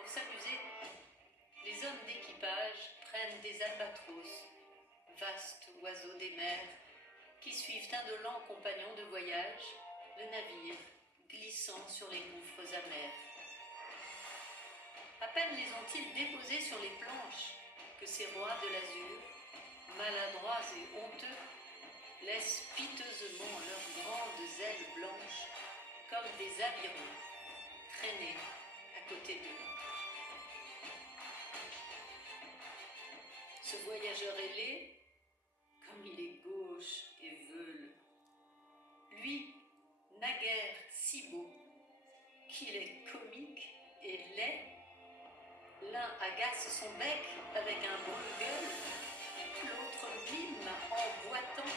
Pour s'amuser, les hommes d'équipage prennent des albatros, vastes oiseaux des mers, qui suivent indolents compagnons de voyage, le navire glissant sur les gouffres amers. À peine les ont-ils déposés sur les planches que ces rois de l'azur, maladroits et honteux, laissent piteusement leurs grandes ailes blanches comme des avirons traîner à côté d'eux. Ce voyageur ailé, comme il est gauche et veule, lui, naguère si beau, qu'il est comique et laid, l'un agace son bec avec un brûle-gueule, l'autre mime en boitant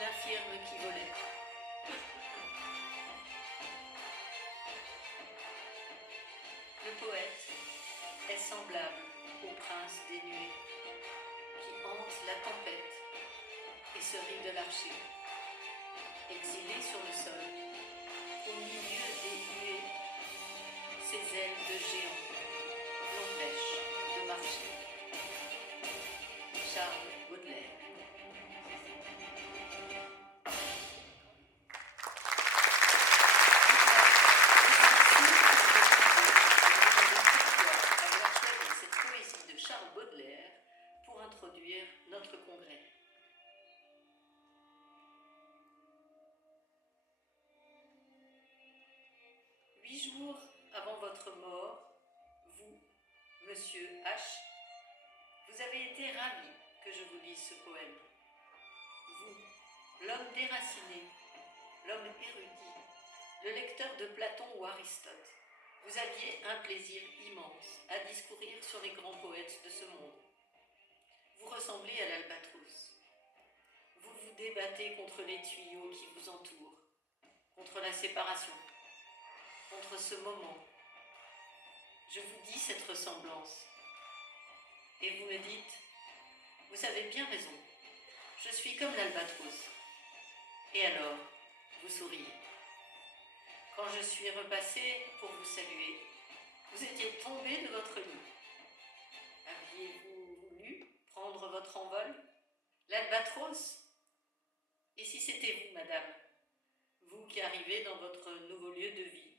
l'infirme qui volait. Le poète est semblable au prince dénué qui hante la tempête et se rit de l'archer. Exilé sur le sol, au milieu des huées, ses ailes de géant l'empêchent de marcher. Charles Baudelaire. Pour introduire notre congrès. Huit jours avant votre mort, vous, Monsieur H., vous avez été ravi que je vous lise ce poème. Vous, l'homme déraciné, l'homme érudit, le lecteur de Platon ou Aristote, vous aviez un plaisir immense à discourir sur les grands poètes de ce monde. Vous ressemblez à l'albatros. Vous vous débattez contre les tuyaux qui vous entourent, contre la séparation, contre ce moment. Je vous dis cette ressemblance. Et vous me dites, vous avez bien raison, je suis comme l'albatros. Et alors, vous souriez. Quand je suis repassée pour vous saluer, vous étiez tombé de votre lit. Aviez-vous voulu prendre votre envol, l'albatros? Et si c'était vous, madame, vous qui arrivez dans votre nouveau lieu de vie,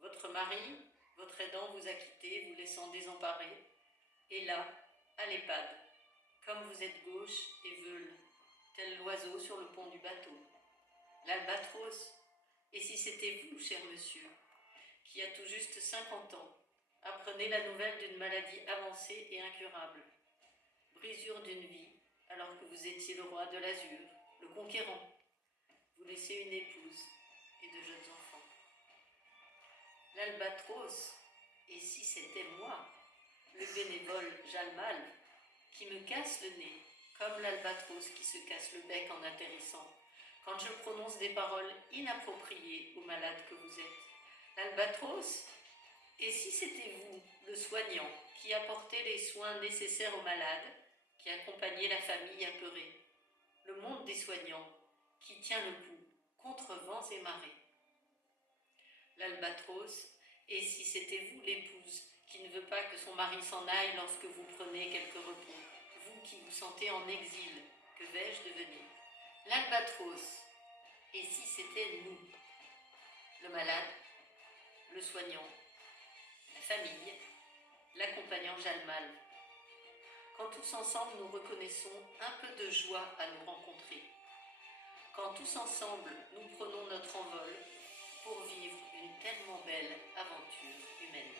votre mari, votre aidant vous a quitté, vous laissant désemparé, et là, à l'EHPAD, comme vous êtes gauche et veule, tel l'oiseau sur le pont du bateau, l'albatros? Et si c'était vous, cher monsieur, qui a tout juste 50 ans, apprenez la nouvelle d'une maladie avancée et incurable, brisure d'une vie, alors que vous étiez le roi de l'azur, le conquérant, vous laissez une épouse et de jeunes enfants. L'albatros, et si c'était moi, le bénévole Jalmal, qui me casse le nez, comme l'albatros qui se casse le bec en atterrissant, quand je prononce des paroles inappropriées aux malades que vous êtes. L'albatros, et si c'était vous, le soignant, qui apportait les soins nécessaires aux malades, qui accompagnait la famille apeurée, le monde des soignants, qui tient le coup contre vents et marées. L'albatros, et si c'était vous, l'épouse, qui ne veut pas que son mari s'en aille lorsque vous prenez quelques repos, vous qui vous sentez en exil, que vais-je devenir? L'albatros, et si c'était nous, le malade, le soignant, la famille, l'accompagnant Jalmal. Quand tous ensemble nous reconnaissons un peu de joie à nous rencontrer, quand tous ensemble nous prenons notre envol pour vivre une tellement belle aventure humaine.